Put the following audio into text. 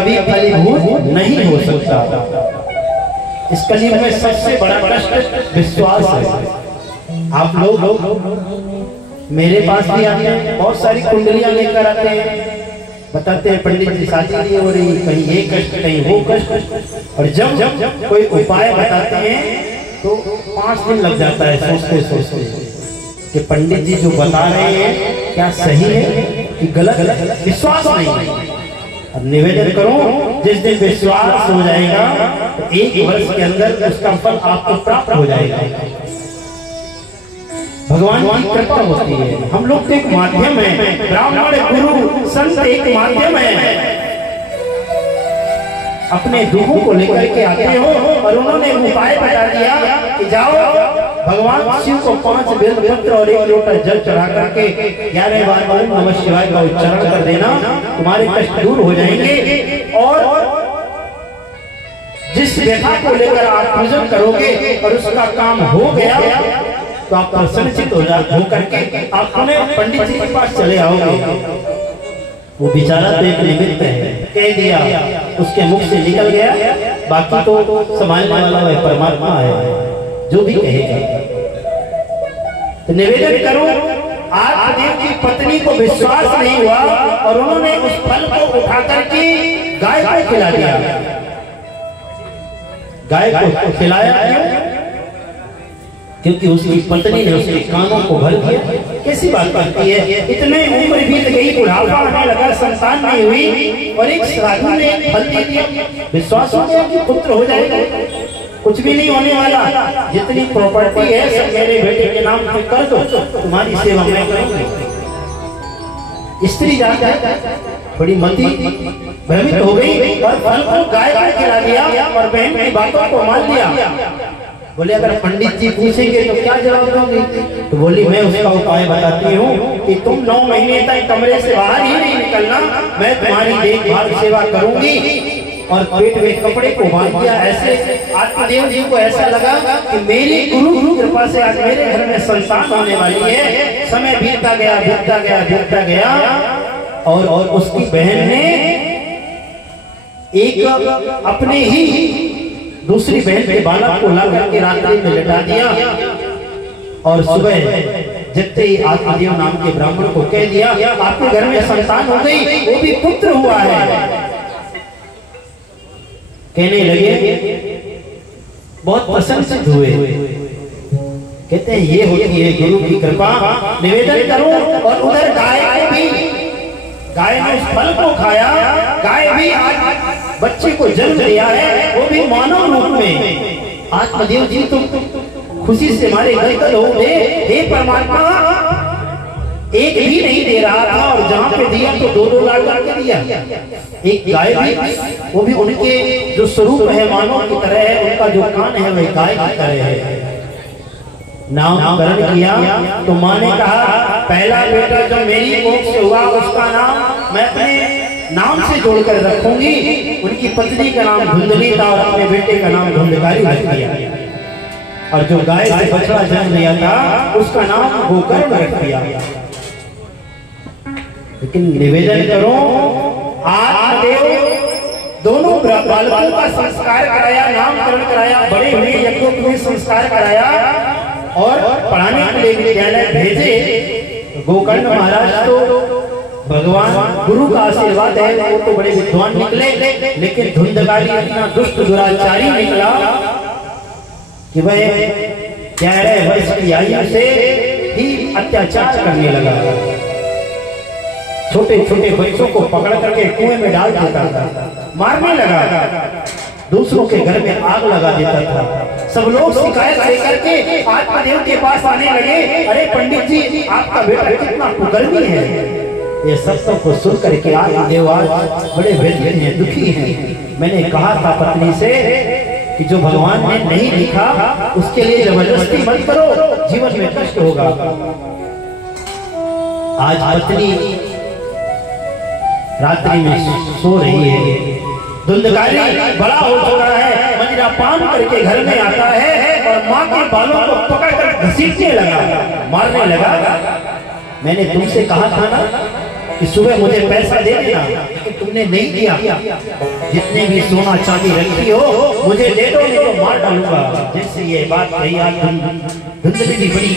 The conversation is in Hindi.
कभी फलीभूत नहीं हो सकता। इस कलयुग में सबसे बड़ा कष्ट विश्वास है। आप लोग मेरे पास भी आते हैं, बहुत सारी कुंडलियां लेकर आते हैं, बताते हैं पंडित जी शादी नहीं हो रही, कहीं ये कष्ट कहीं वो कष्ट, और जब कोई उपाय बताते हैं तो 5 दिन लग जाता है सोचते सोचते कि पंडित जी जो बता रहे हैं क्या सही है कि गलत। विश्वास नहीं है। अब निवेदन करूं, जिस दिन विश्वास हो जाएगा तो 1 वर्ष के अंदर उसका फल आपको प्राप्त हो जाएगा। भगवान की कृपा होती है। हम लोग तो एक माध्यम है, ब्राह्मण गुरु संत एक माध्यम है। अपने दुखों को लेकर के आते हो और उन्होंने उपाय बता दिया कि जाओ भगवान शिव को 5 बेलपत्र और 1 लोटा जल चढ़ा करके 11 बार ओम नमः शिवाय का उच्चारण कर देना, तुम्हारे कष्ट दूर हो जाएंगे। और जिस व्यथा को लेकर आप पूजन करोगे और उसका काम हो गया तो आप प्रसन्नचित हो करके आप उन्हें पंडित जी के पास चले आओगे। वो बेचारा तो एक निमित्त है, कह दिया उसके मुख से निकल गया, बाकी तो संभालने वाला वह परमात्मा है जो भी कहेगा। तो निवेदन करो, आत्मदेव की पत्नी को विश्वास नहीं हुआ और उन्होंने उस फल को उठा करके गाय को खिला दिया। गाय को खिलाया क्यों? क्योंकि उसकी पत्नी ने उसके कानों को भर दिया। कैसी बात करती है, इतने उम्र बीत गई, बुढ़ापा आने लगा, संतान नहीं हुई और एक साधु ने फल दे दिया। विश्वास हो गया कि पुत्र हो जाएगा। कुछ भी नहीं होने वाला, जितनी प्रॉपर्टी है सब मेरे बेटे के नाम पे कर दो, तुम्हारी सेवा मैं करूंगी। स्त्री जाकर बड़ी मती भ्रमित हो गई और फल को गाय को खिला दिया और बहन की बातों को मान लिया। बोले अगर पंडित जी पूछेंगे तो क्या जवाब दोगे? तो बोली मैं उसका उपाय बताती हूँ कि तुम 9 महीने तक कमरे से बाहर ही नहीं निकलना, मैं तुम्हारी देखभाल सेवा करूंगी। और पेट में कपड़े को बांध दिया। ऐसे आत्मदेव जी को ऐसा लगा कि मेरी गुरु कृपा से आज मेरे घर में संतान होने वाली है। समय बीतता गया बीतता गया बीतता गया और उसकी बहन ने एक अपने ही दूसरी बहन के बालक को ला करके रात्रि में लटा दिया और सुबह जितने ही आत्मदेव नाम के ब्राह्मण को कह दिया आपके घर में संतान हो गई, वो भी पुत्र हुआ है। कहने लगे, बहुत प्रसन्नचित हुए। कहते हैं ये होती है गुरु की कृपा। निवेदन करूं और उधर गाय को भी, गाय ने उस फल को खाया, गाय भी आज बच्चे को जन्म दिया है, वो भी मानव रूप में। आत्मदेव जी तो खुशी से हमारे गदगद हो गए। हे परमात्मा, एक भी नहीं दे रहा था और जहां पे दिया तो 2-2 लाख करके दिया। एक गाय भी, वो भी उनके जो स्वरूप है मानव की तरह है, उनका जो कान है वह गाय की तरह है। नामकरण किया तो माँ ने कहा पहला बेटा जो मेरी कोख से हुआ उसका नाम मैं अपने नाम से जोड़कर रखूंगी। उनकी पत्नी का नाम धुंधली था और अपने बेटे का नाम धुंधकारी रख दिया। और जो गाय से बछड़ा जन्म लिया था उसका नाम गोकर्ण रख दिया। लेकिन निवेदन करो, आत्मदेव दोनों बालकों का संस्कार कराया, नामकरण कराया, बड़े बड़े यज्ञों में संस्कार कराया और पढ़ाने के लिए विद्यालय भेजे। गोकर्ण महाराज तो भगवान गुरु का आशीर्वाद है, वो तो बड़े विद्वान निकले, लेकिन धुंधकारी इतना दुष्ट दुराचारी निकला कि वह 11 वर्ष की आयु से ही अत्याचार करने लगा। छोटे छोटे बच्चों को पकड़ करके कुएं में डाल देता था, मारने लगा, दूसरों के घर में आग लगा देता था। सब लोग शिकायत लेकर के आत्मदेव के पास आने लगे, अरे पंडित जी आपका बेटा कितना कुकर्मी है। ये सब को सुन करके आत्मदेव आज बड़े व्यथित हैं, दुखी हैं। मैंने कहा था पत्नी से कि जो भगवान ने नहीं लिखा उसके लिए जबरदस्ती मत करो, जीवन में कष्ट होगा। आज पत्नी रात्रि में सो रही है, धुंधकारी बड़ा हो चुका है, मदिरा पान करके घर में आता है और माँ के बालों को पकड़कर घसीटने लगा, मारने लगा। मैंने तुमसे कहा था ना कि सुबह मुझे पैसा दे देना, तुमने नहीं दिया, जितने भी सोना चांदी रखी हो मुझे दे दो, नहीं तो मार डालूंगा। जैसे ये बात कही, आज धुंधली बड़ी